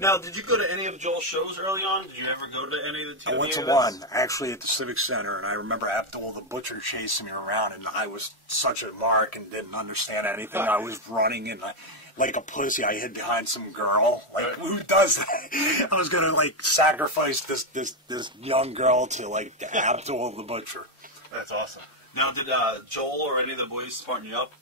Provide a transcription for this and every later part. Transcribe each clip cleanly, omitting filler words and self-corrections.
Now, did you go to any of Joel's shows early on? Did you ever go to any of the TV I went to events? one, actually, at the Civic Center, and I remember Abdul the Butcher chasing me around, and I was such a mark and didn't understand anything. I was running, and like a pussy, I hid behind some girl. Like, who does that? I was going to, like, sacrifice this young girl to, like, Abdul the Butcher. That's awesome. Now, did Joel or any of the boys smarten you up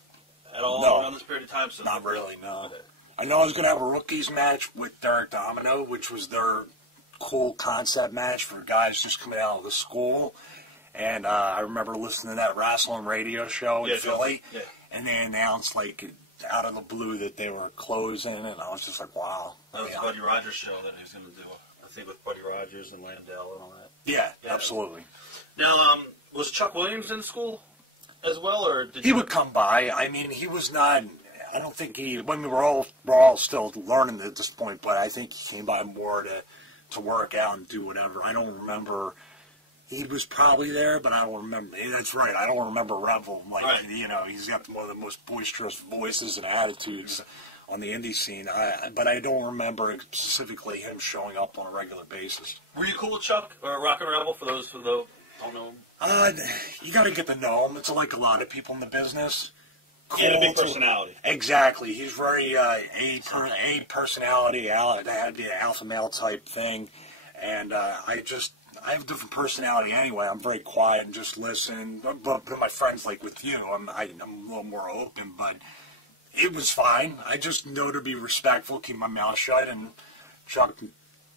at all around this period of time? So not really, no. Okay. I know I was going to have a rookies match with Derek Domino, which was their cool concept match for guys just coming out of the school. And I remember listening to that wrestling radio show in Philly. Yeah. And they announced, like, out of the blue that they were closing, and I was just like, wow. That was the Buddy Rogers show that he was going to do, I think, with Buddy Rogers and Landell and all that. Yeah, absolutely. Now, was Chuck Williams in school as well, or did he would come by? I mean, he was not. I don't think he. When we were all still learning at this point, but I think he came by more to work out and do whatever. I don't remember. He was probably there, but I don't remember. That's right. I don't remember Revel. Like you know, he's got one of the most boisterous voices and attitudes on the indie scene. But I don't remember specifically him showing up on a regular basis. Were you cool with Chuck or Rockin' Rebel? For those who don't know him. You got to get to know him. It's like a lot of people in the business. He had a big personality. Exactly. He's very a personality. That had to be an alpha male type thing, and I have a different personality anyway. I'm very quiet and just listen. But my friends, like with you, I'm a little more open. But it was fine. I just know to be respectful, keep my mouth shut, and Chuck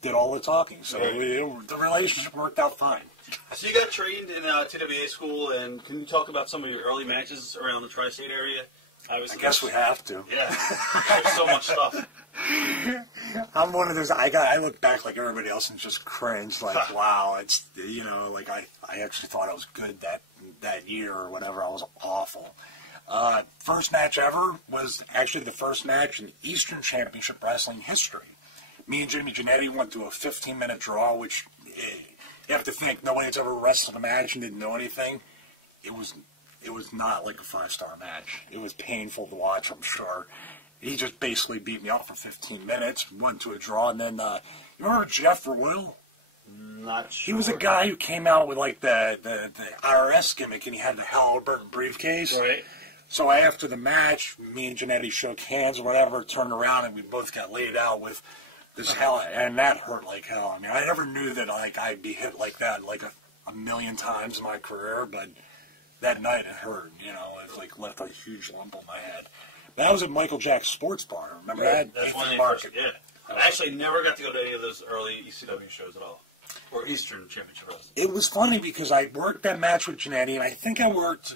did all the talking. So the relationship worked out fine. So you got trained in TWA school, and can you talk about some of your early matches around the tri-state area? Obviously, I guess we have to. Yeah, there's so much stuff. I'm one of those. I look back like everybody else and just cringe. Like, wow, it's like I actually thought I was good that year or whatever. I was awful. First match ever was actually the first match in Eastern Championship Wrestling history. Me and Jimmy Giannetti went to a 15-minute draw, which. You have to think, nobody's ever wrestled a match and didn't know anything. It was not like a 5-star match. It was painful to watch, I'm sure. He just basically beat me up for 15 minutes, went to a draw, and then, you remember Jeff Royal? Not sure. He was a guy who came out with, like, the IRS gimmick, and he had the Halliburton briefcase. Right. So after the match, me and Giannetti shook hands or whatever, turned around, and we both got laid out with this hell, and that hurt like hell. I mean, I never knew that I'd be hit like that like a million times in my career, but that night it hurt. It like left a huge lump on my head. That was at Michael Jack's Sports Bar. Remember that? That's one Market. Yeah. I actually never got to go to any of those early ECW shows at all, or Eastern Championship Wrestling. It was funny because I worked that match with Giannetti, and I think I worked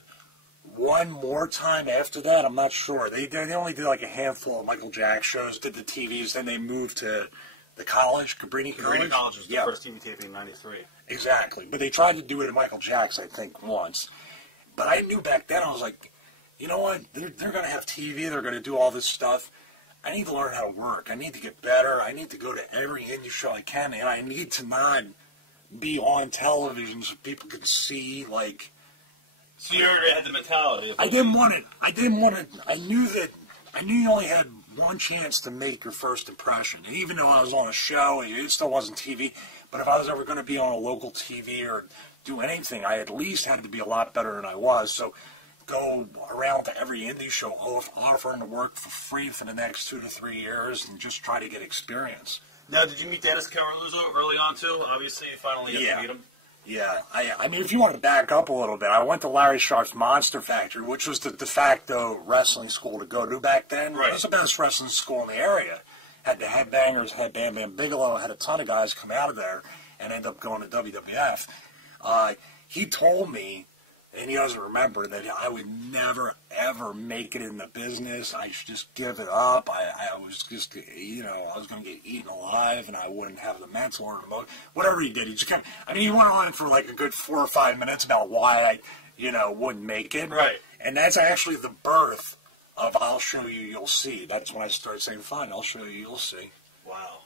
one more time after that. I'm not sure. They only did like a handful of Michael Jack shows, did the TVs, then they moved to the college, Cabrini College. Cabrini College was the first TV taping in '93. Exactly. But they tried to do it at Michael Jack's, I think, once. But I knew back then, I was like, you know what? They're going to have TV. They're going to do all this stuff. I need to learn how to work. I need to get better. I need to go to every indie show I can, and I need to not be on television so people can see, like... So you already had the mentality. I didn't want it. I knew you only had one chance to make your first impression. And even though I was on a show, it still wasn't TV. But if I was ever going to be on a local TV or do anything, I at least had to be a lot better than I was. So go around to every indie show, offering to work for free for the next 2 to 3 years and just try to get experience. Now, did you meet Dennis Caruso early on, too? Obviously, you finally got to meet him. Yeah, I mean, if you want to back up a little bit, I went to Larry Sharpe's Monster Factory, which was the de facto wrestling school to go to back then. Right. It was the best wrestling school in the area. Had the Headbangers, had Bam Bam Bigelow, had a ton of guys come out of there and end up going to WWF. He told me, and he doesn't remember, that I would never, ever make it in the business. I should just give it up. I was just, I was going to get eaten alive, and I wouldn't have the mental or emotion. Whatever he did, he just kept, he went on for like a good 4 or 5 minutes about why I, wouldn't make it. Right. And that's actually the birth of I'll show you, you'll see. That's when I started saying, fine, I'll show you, you'll see. Wow.